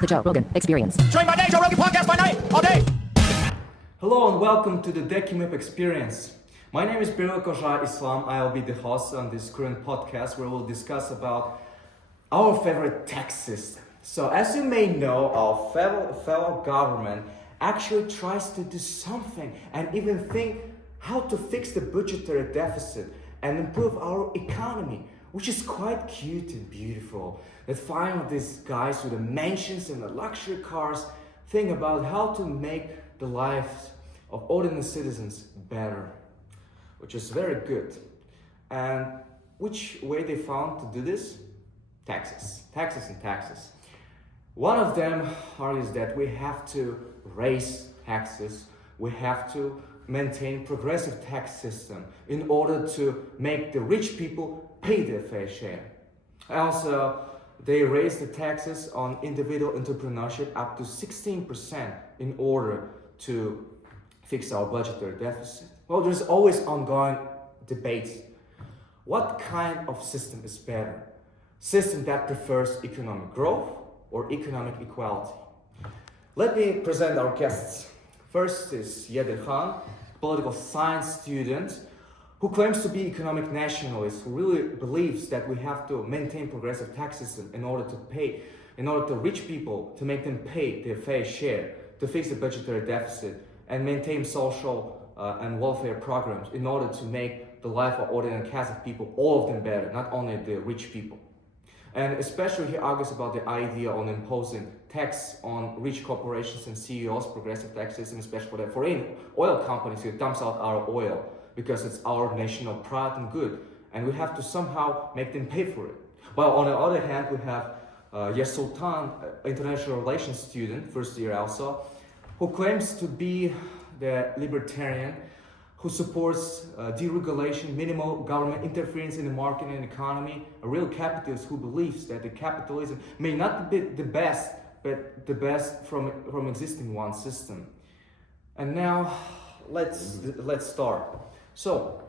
The Joe Rogan Experience. During my day, Joe Rogan podcast by night, all day. Hello and welcome to the DecuMap Experience. My name is Birol Koja Islam. I'll be the host on this current podcast where we'll discuss about our favorite tax system. So as you may know, our fellow government actually tries to do something and even think how to fix the budgetary deficit and improve our economy, which is quite cute and beautiful. That finally these guys with the mansions and the luxury cars think about how to make the lives of ordinary citizens better, which is very good. And which way they found to do this? Taxes. One of them argues that we have to raise taxes, we have to maintain progressive tax system in order to make the rich people pay their fair share. Also, they raise the taxes on individual entrepreneurship up to 16% in order to fix our budgetary deficit. Well, there's always ongoing debates. What kind of system is better? System that prefers economic growth or economic equality? Let me present our guests. First is Yedir Khan, political science student who claims to be economic nationalist, who really believes that we have to maintain progressive tax system in order to rich people, to make them pay their fair share, to fix the budgetary deficit and maintain social and welfare programs in order to make the life of ordinary Kazakh people, all of them better, not only the rich people. And especially he argues about the idea on imposing tax on rich corporations and CEOs, progressive tax system, especially for the foreign oil companies who dumps out our oil because it's our national pride and good, and we have to somehow make them pay for it. While on the other hand, we have Yes Sultan, international relations student, first year also, who claims to be the libertarian, who supports deregulation, minimal government interference in the market and economy, a real capitalist who believes that the capitalism may not be the best, but the best from existing one system. And now, let's start. So,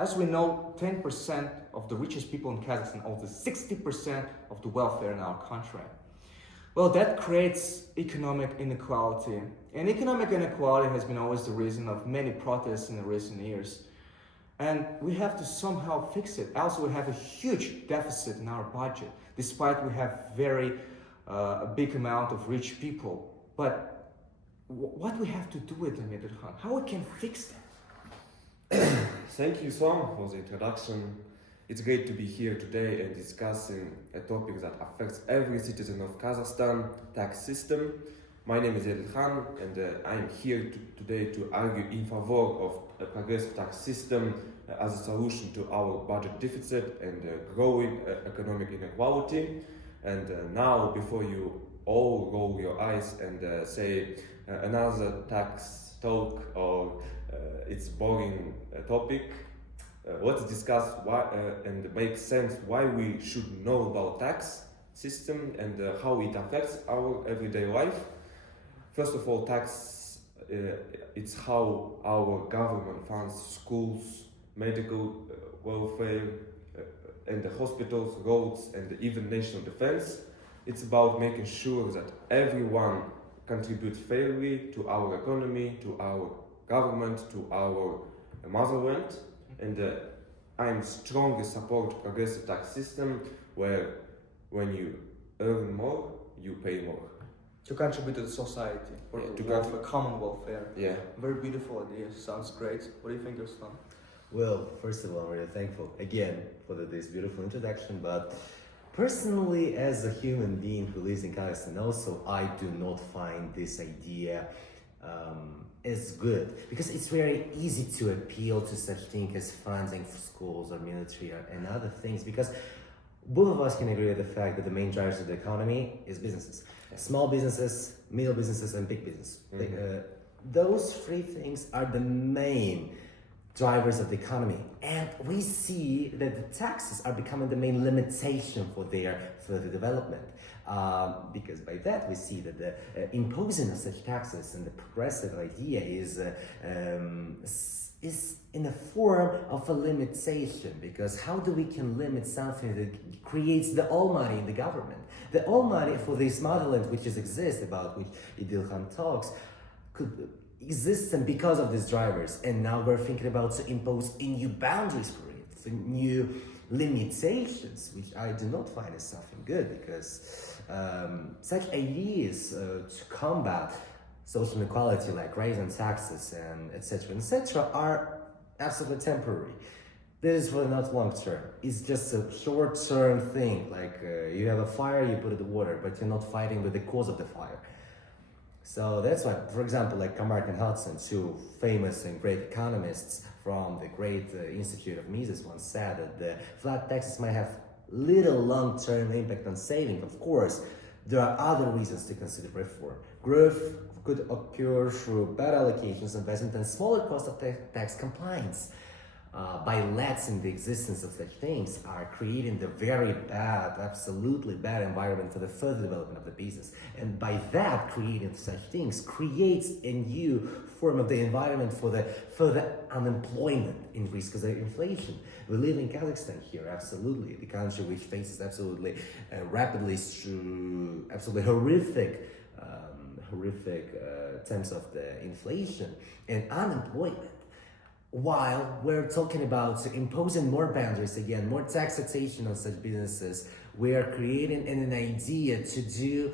as we know, 10% of the richest people in Kazakhstan own 60% of the welfare in our country. Well, that creates economic inequality. And economic inequality has been always the reason of many protests in the recent years. And we have to somehow fix it. Also, we have a huge deficit in our budget, despite we have very big amount of rich people. But what we have to do with them, Yedir Khan? How we can fix that? Thank you, Sam, for the introduction. It's great to be here today and discussing a topic that affects every citizen of Kazakhstan, tax system. My name is Yedir Khan, and I'm here today to argue in favor of a progressive tax system as a solution to our budget deficit and growing economic inequality. And now, before you all roll your eyes and say another tax talk or it's boring topic, let's discuss why and make sense why we should know about tax system and how it affects our everyday life. First of all, tax it's how our government funds schools, medical welfare, and the hospitals, roads, and even national defense. It's about making sure that everyone contributes fairly to our economy, to our government, to our motherland. And I'm strongly support progressive tax system where when you earn more, you pay more. To contribute to the society, for common welfare. Yeah. Very beautiful idea, sounds great. What do you think, Ruslan? Well, first of all, I'm really thankful again for this beautiful introduction, but personally, as a human being who lives in Kazakhstan also, I do not find this idea is good, because it's very easy to appeal to such things as funding for schools or military and other things, because both of us can agree with the fact that the main drivers of the economy is businesses. Small businesses, middle businesses, and big business. Mm-hmm. Those three things are the main drivers of the economy, and we see that the taxes are becoming the main limitation for their further development, because by that we see that the imposing of such taxes and the progressive idea is is in a form of a limitation, because how do we can limit something that creates the all money in the government? The all money for this motherland which is exists, about which Idilhan talks, could exist and because of these drivers, and now we're thinking about to impose new boundaries for it, for new limitations, which I do not find as something good, because such ideas to combat social inequality, like raising taxes and etc., are absolutely temporary. This is for not long term. It's just a short term thing. Like you have a fire, you put it in the water, but you're not fighting with the cause of the fire. So that's why, for example, like Carmark and Hudson, two famous and great economists from the great Institute of Mises, once said that the flat taxes might have little long-term impact on saving. Of course, there are other reasons to consider reform. Growth could occur through better allocations, investment, and smaller cost of tax compliance. By letting the existence of such things are creating the very bad, absolutely bad environment for the further development of the business. And by that, creating such things creates a new form of the environment for the further unemployment increase because of inflation. We live in Kazakhstan here, absolutely, the country which faces absolutely rapidly through absolutely horrific terms of the inflation and unemployment. While we're talking about imposing more boundaries again, more taxation on such businesses, we are creating an idea to do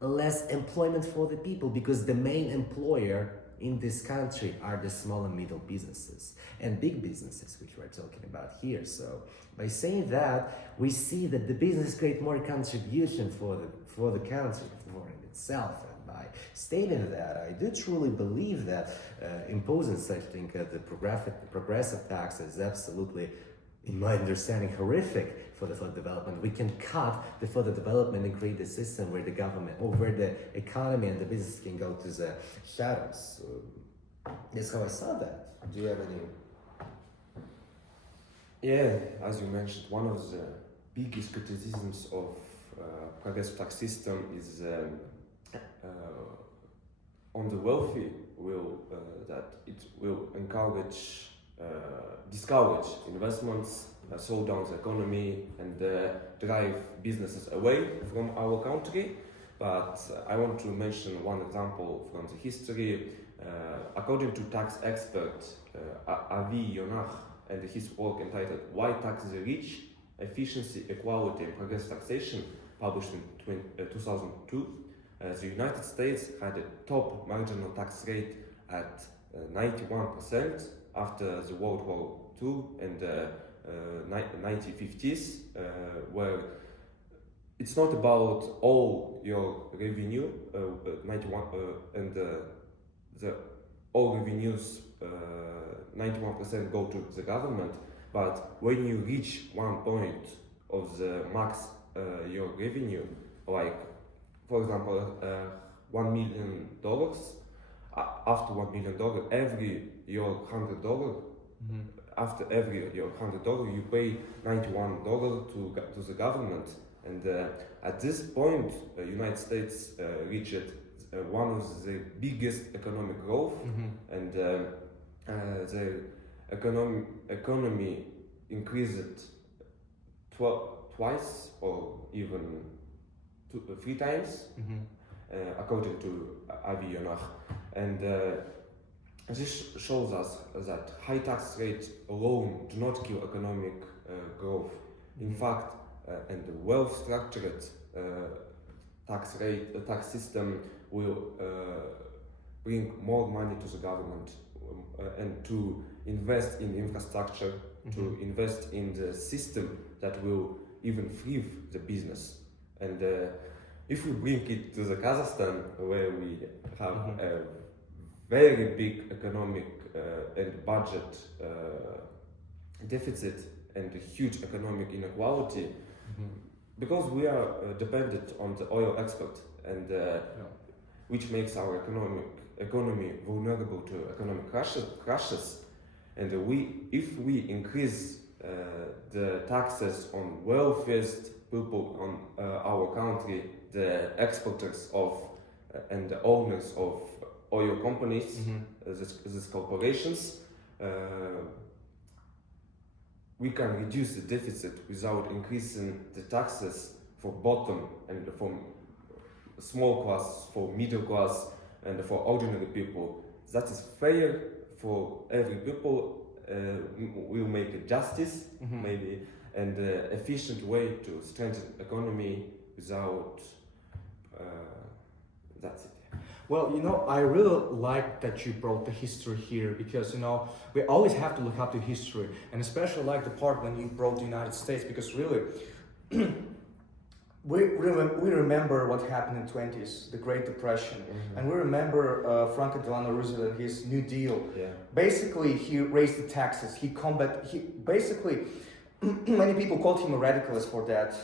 less employment for the people, because the main employer in this country are the small and middle businesses and big businesses, which we're talking about here. So by saying that, we see that the business create more contribution for the country, for itself. By stating that, I do truly believe that imposing such thing as the progressive tax is absolutely, in my understanding, horrific for the further development. We can cut the further development and create a system where the government, or where the economy and the business can go to the shadows. So that's how I saw that. Do you have any? Yeah, as you mentioned, one of the biggest criticisms of progressive tax system is on the wealthy that it will discourage investments, slow down the economy, and drive businesses away from our country. But I want to mention one example from the history. According to tax expert Avi Yonah and his work entitled "Why Tax the Rich: Efficiency, Equality, and Progressive Taxation," published in 2002, the United States had a top marginal tax rate at 91% after the World War II and 1950s, where it's not about all your revenue, 91 and the all revenues, 91% go to the government, but when you reach one point of the max your revenue, like for example, $1 million. After $1 million, every your $100, after every your $100, you pay $91 to the government. And at this point, the United States reached one of the biggest economic growth, and the economy increased twice or even 3 times, according to Avi Yonah. And this shows us that high tax rates alone do not kill economic growth. In fact, and the well-structured tax system will bring more money to the government and to invest in infrastructure, to invest in the system that will even free the business. And if we bring it to the Kazakhstan, where we have a very big economic and budget deficit and a huge economic inequality, because we are dependent on the oil export, and which makes our economy vulnerable to economic crashes. And if we increase the taxes on wealthiest people on our country, the exporters of and the owners of oil companies, these corporations, we can reduce the deficit without increasing the taxes for bottom and for small class, for middle class, and for ordinary people. That is fair for every people. Will make a justice, maybe, and efficient way to strengthen economy without. That's it. Well, I really like that you brought the history here because, we always have to look up to history, and especially like the part when you brought the United States, because really, we remember what happened in the 20s, the Great Depression, and we remember Franklin Delano Roosevelt and his New Deal. Yeah. Basically, he raised the taxes. Many people called him a radicalist for that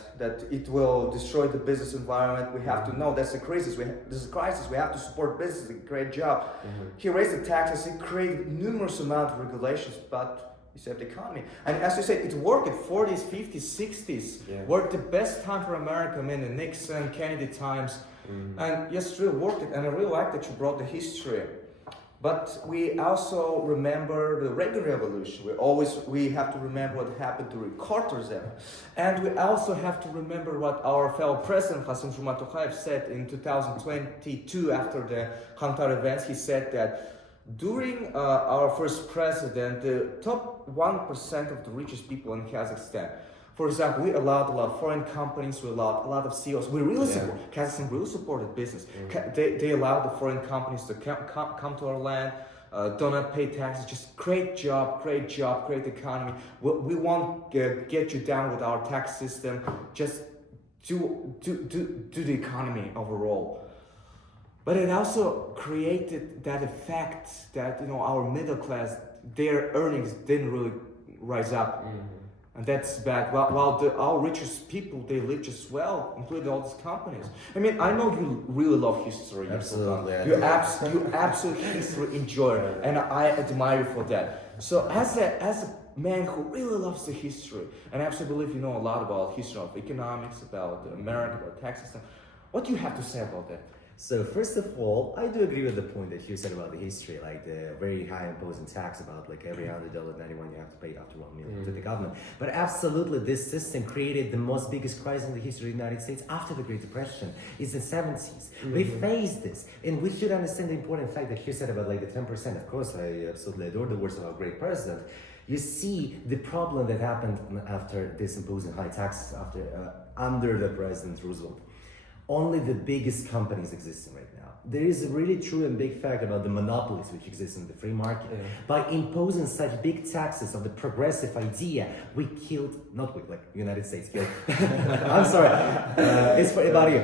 it will destroy the business environment. We have to know that's a crisis. This is a crisis. We have to support business. A great job. He raised the taxes. He created numerous amount of regulations, but he saved the economy. And as you said, it worked at 40s, 50s, 60s. Yeah. Worked the best time for America, the Nixon, Kennedy times. And yes, it really worked it. And I really like that you brought the history. But we also remember the Reagan Revolution. We have to remember what happened during Carter's era. And we also have to remember what our fellow president, Kassym-Jomart Tokayev, said in 2022 after the Kandahar events. He said that during our first president, the top 1% of the richest people in Kazakhstan, for example, we allowed a lot of foreign companies, we allowed a lot of CEOs. We really support, Kazakhstan really supported business. They allowed the foreign companies to come to our land, do not pay taxes, just great job, great economy. We won't get you down with our tax system, just do the economy overall. But it also created that effect that, our middle class, their earnings didn't really rise up. And that's bad. While our richest people, they live just well, including all these companies. I know you really love history. Absolutely. You absolutely history enjoyer, and I admire you for that. So as a man who really loves the history, and I absolutely believe you know a lot about history of economics, about America, about tax system, what do you have to say about that? So first of all, I do agree with the point that you said about the history, like the very high imposing tax about like every $100, 91 you have to pay after 1 million to the government. But absolutely, this system created the most biggest crisis in the history of the United States after the Great Depression. It's the 70s. We faced this, and we should understand the important fact that you said about like the 10%. Of course, I absolutely adore the words of our great president. You see the problem that happened after this imposing high taxes under the President Roosevelt. Only the biggest companies existing right now. There is a really true and big fact about the monopolies which exist in the free market. By imposing such big taxes of the progressive idea, we killed, not we, like United States killed. I'm sorry, it's about you.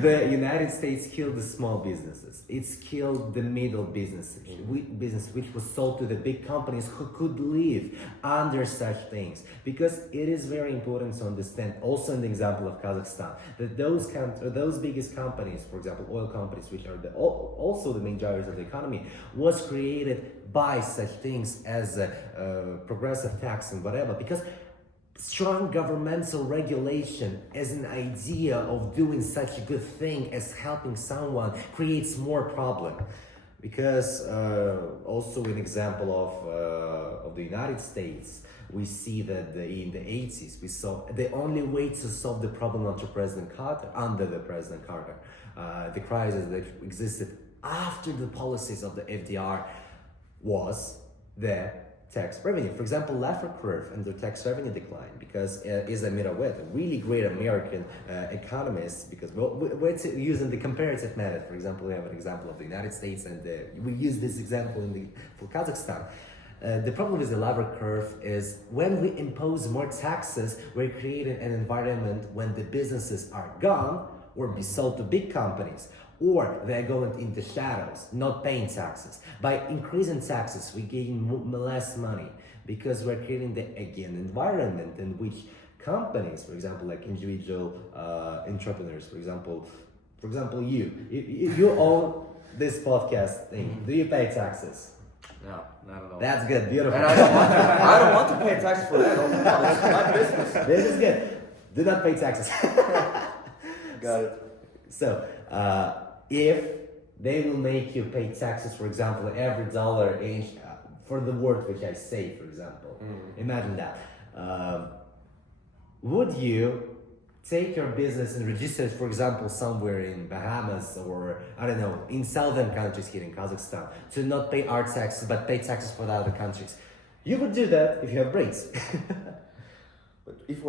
The United States killed the small businesses. It's killed the middle businesses, which was sold to the big companies who could live under such things. Because it is very important to understand, also in the example of Kazakhstan, that those biggest companies, for example, oil companies, which are also the main drivers of the economy, was created by such things as progressive tax and whatever. Because strong governmental regulation as an idea of doing such a good thing as helping someone creates more problem. Because also an example of the United States, we see that in the 80s, we saw the only way to solve the problem under President Carter, the crisis that existed after the policies of the FDR was the tax revenue. For example, Laffer curve and the tax revenue decline, because Isaac Miravet, a really great American economist, because we're using the comparative method. For example, we have an example of the United States, and we use this example for Kazakhstan. The problem with the Laffer curve is when we impose more taxes, we're creating an environment when the businesses are gone or be sold to big companies, or they're going into shadows, not paying taxes. By increasing taxes, we gain less money because we're creating the environment in which companies, for example, like individual entrepreneurs, for example, you own this podcast thing. Do you pay taxes? No, not at all. That's good, beautiful. And I don't want to pay taxes for that. It's my business. This is good. Do not pay taxes. Got it. So, if they will make you pay taxes, for example, every dollar for the word which I say, for example. Imagine that. Would you take your business and register it, for example, somewhere in Bahamas or, I don't know, in southern countries here in Kazakhstan, to not pay our taxes but pay taxes for the other countries? You would do that if you have brains. But if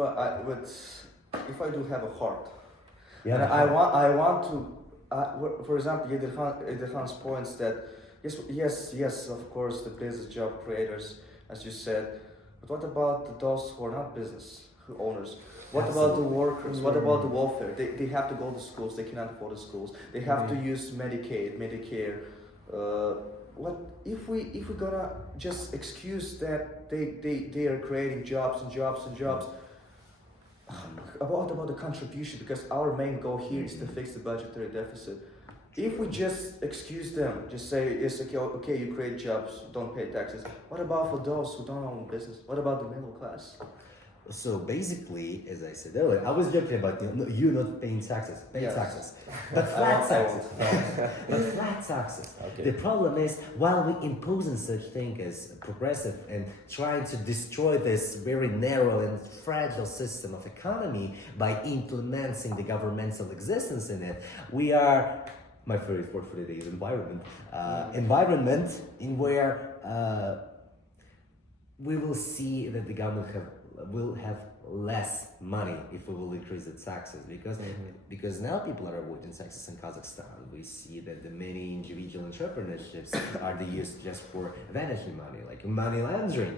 if I do have a heart, You have and a heart. I want to, for example, Yedirkhan's points that yes, of course, the business job creators, as you said, but what about those who are not business owners? What about the workers? What about the welfare? They have to go to schools. They cannot afford the schools. They have to use Medicaid, Medicare. What if we gonna just excuse that they are creating jobs and jobs and jobs? About the contribution, because our main goal here is to fix the budgetary deficit. If we just excuse them, just say it's okay, you create jobs, don't pay taxes. What about for those who don't own business? What about the middle class? So basically, as I said earlier, I was joking about you not paying taxes. Pay Yes. taxes. But flat taxes. But flat taxes. Okay. The problem is, while we imposing such thing as progressive and trying to destroy this very narrow and fragile system of economy by implementing the governmental existence in it, we are, my favorite word for the day is environment. Environment in where we will see that the government will have less money if we will increase the taxes, because now people are avoiding taxes in Kazakhstan. We see that the many individual entrepreneurships are used just for vanishing money, like money laundering.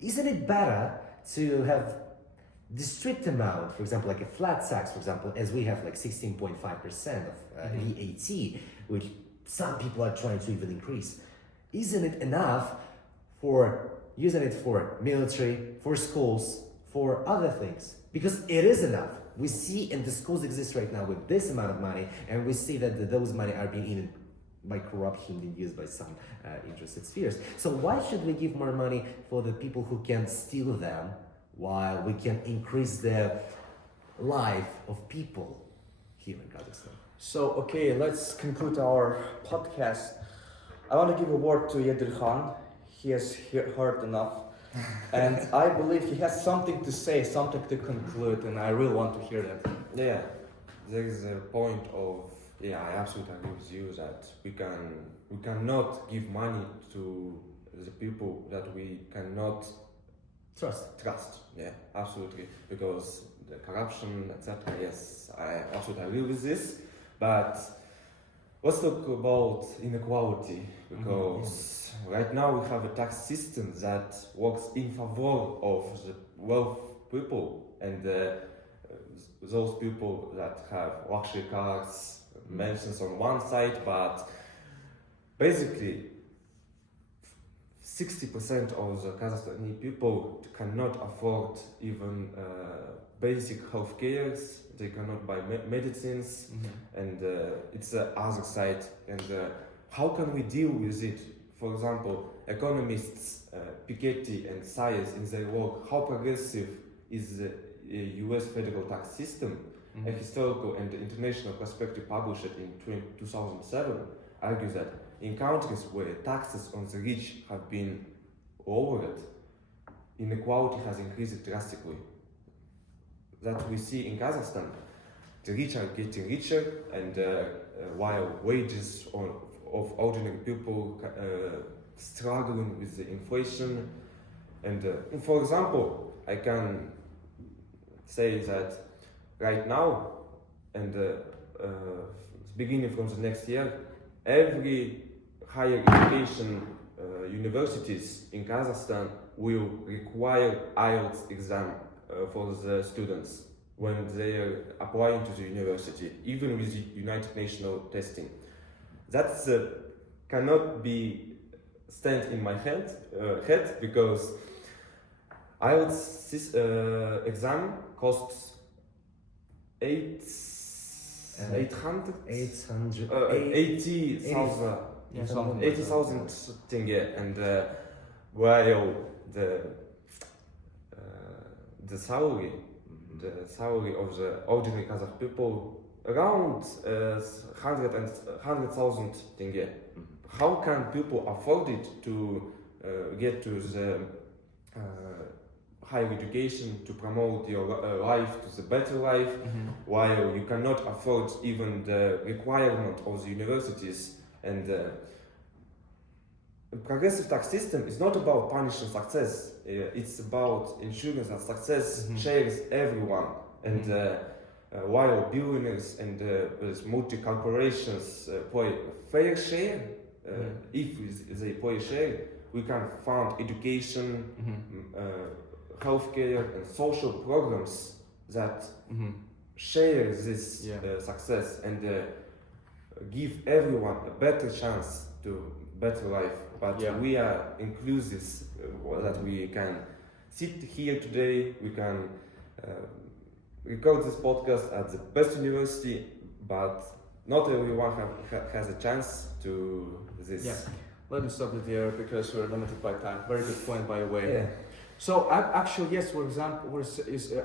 Isn't it better to have the strict amount, for example, like a flat tax, for example, as we have like 16.5% of VAT, which some people are trying to even increase? Isn't it enough for using it for military, for schools, for other things? Because it is enough. We see, and the schools exist right now with this amount of money, and we see that those money are being eaten by corruption, being used by some interested spheres. So why should we give more money for the people who can steal them, while we can increase the life of people here in Kazakhstan? So, okay, let's conclude our podcast. I want to give a word to Yedirkhan. He has heard enough. And I believe he has something to say, something to conclude, and I really want to hear that. Yeah, there is a point of, I absolutely agree with you that we cannot give money to the people that we cannot trust. Yeah, absolutely, because the corruption, etc. Yes, I absolutely agree with this. But let's talk about inequality, because right now we have a tax system that works in favor of the wealthy people and those people that have luxury cars, mansions on one side, but basically 60% of the Kazakhstani people cannot afford even basic health care. They cannot buy medicines, and it's the other side. And how can we deal with it? For example, economists Piketty and Sayers in their work, How Progressive is the US Federal Tax System, a historical and international perspective published in 2007, argues that in countries where taxes on the rich have been lowered, inequality has increased drastically. That we see in Kazakhstan. The rich are getting richer, and while wages of ordinary people struggling with the inflation. And for example, I can say that right now, and beginning from the next year, every higher education universities in Kazakhstan will require IELTS exam for the students when they are applying to the university, even with the United Nations testing. That cannot be stand in my head because IELTS exam costs 80,000 tenge, and while the salary of the ordinary Kazakh people around 100,000 tenge. How can people afford it to get to the higher education, to promote your life to the better life, while you cannot afford even the requirement of the universities? And progressive tax system is not about punishing success. It's about ensuring that success shares everyone. And while billionaires and multi corporations play a fair share, if they play a share, we can fund education, healthcare, and social programs that share this success and give everyone a better chance to better life. But we are inclusive, that we can sit here today, we can record this podcast at the best university, but not everyone has a chance to this. Yeah. Let me stop it here because we're limited by time. Very good point, by the way. Yeah. So actually, yes, for example,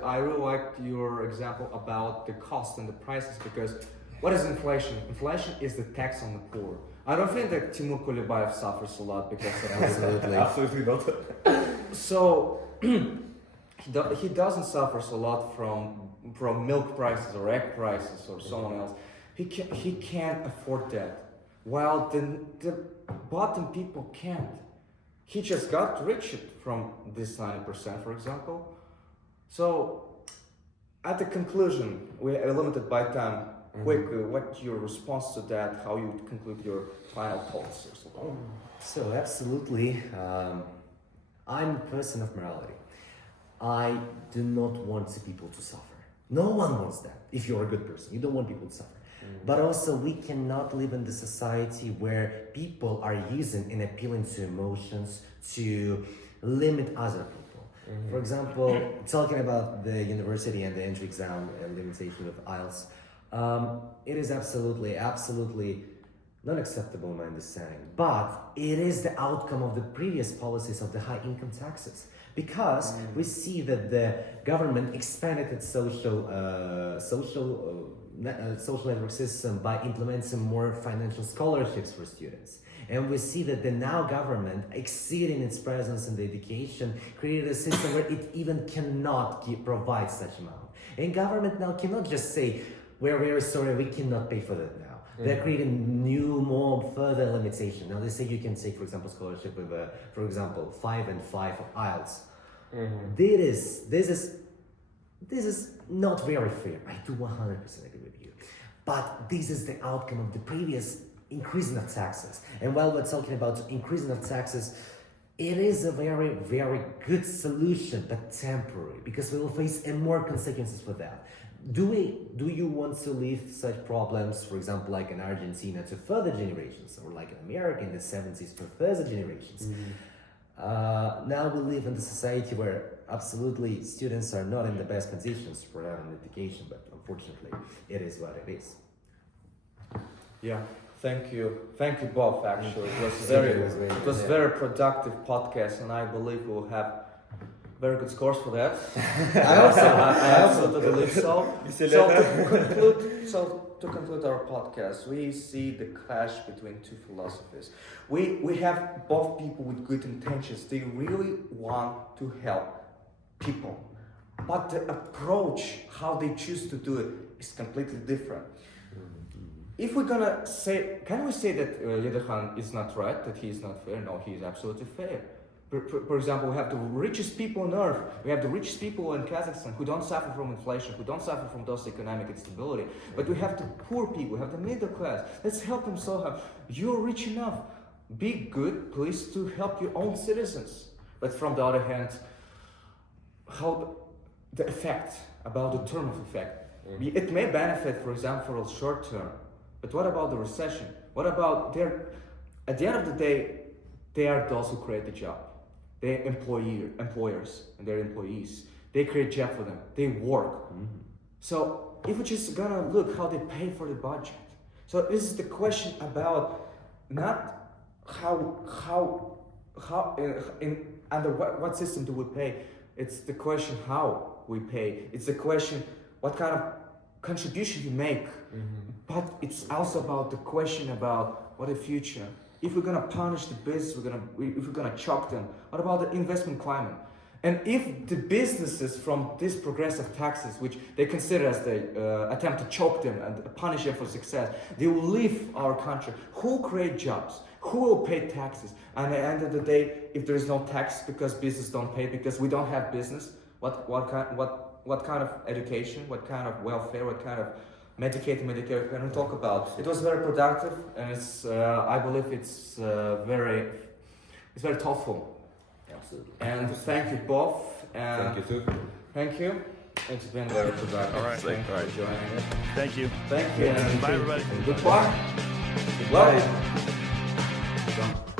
I really like your example about the cost and the prices, because what is inflation? Inflation is the tax on the poor. I don't think that Timur Kulibayev suffers a lot because of Absolutely. Absolutely not. So he doesn't suffer a lot from milk prices or egg prices or someone else. He can't afford that, while the bottom people can't. He just got rich from this 90%, for example. So at the conclusion, we are limited by time. Quick, what's your response to that? How you would conclude your final thoughts or something? So absolutely, I'm a person of morality. I do not want people to suffer. No one wants that. If you're a good person, you don't want people to suffer. But also, we cannot live in the society where people are using and appealing to emotions to limit other people. For example, talking about the university and the entry exam and limitation of IELTS, it is absolutely not acceptable, my understanding. But it is the outcome of the previous policies of the high income taxes. Because we see that the government expanded its social network system by implementing more financial scholarships for students. And we see that the now government, exceeding its presence in the education, created a system where it even cannot provide such amount. And government now cannot just say, we're very sorry, we cannot pay for that now. They're creating new, more further limitation. Now they say you can take, for example, scholarship with, for example, 5 and 5 of IELTS. This is not very fair. I do 100% agree with you. But this is the outcome of the previous increasing of taxes. And while we're talking about increasing of taxes, it is a very, very good solution, but temporary, because we will face more consequences for that. Do you want to leave such problems, for example, like in Argentina, to further generations, or like in America in the 70s for further generations? Now we live in the society where absolutely students are not in the best conditions for having education, but unfortunately, it is what it is. Yeah, thank you both. Actually, it was Yeah. very productive podcast, and I believe we'll have very good scores for that. I absolutely believe so. To conclude our podcast, we see the clash between two philosophies. We have both people with good intentions. They really want to help people, but the approach, how they choose to do it, is completely different. If we're gonna say, can we say that Yedekhan is not right, that he is not fair? No, he is absolutely fair. For example, we have the richest people on earth. We have the richest people in Kazakhstan who don't suffer from inflation, who don't suffer from those economic instability. But we have the poor people, we have the middle class. Let's help them somehow. You're rich enough. Be good, please, to help your own citizens. But from the other hand, how the effect, about the term of effect. It may benefit, for example, for a short term. But what about the recession? What about at the end of the day, they are those who create the job. They're employers and their employees. They create job for them. They work. So if we're just gonna look how they pay for the budget. So this is the question about not under what system do we pay. It's the question how we pay. It's the question what kind of contribution you make, but it's also about the question about what the future. If we're gonna punish the business, if we're gonna choke them, what about the investment climate? And if the businesses from these progressive taxes, which they consider as the attempt to choke them and punish them for success, they will leave our country. Who create jobs? Who will pay taxes? And at the end of the day, if there is no tax because business don't pay, because we don't have business, what kind of education, what kind of welfare, what kind of Medicare can we talk about? It was very productive, and it's I believe it's very thoughtful. Absolutely. And thank you both. Thank you too. Thank you. It's been very productive. All right. Thank you for joining us. Thank you. Thank you. And Bye, everybody. Goodbye. Goodbye. Goodbye.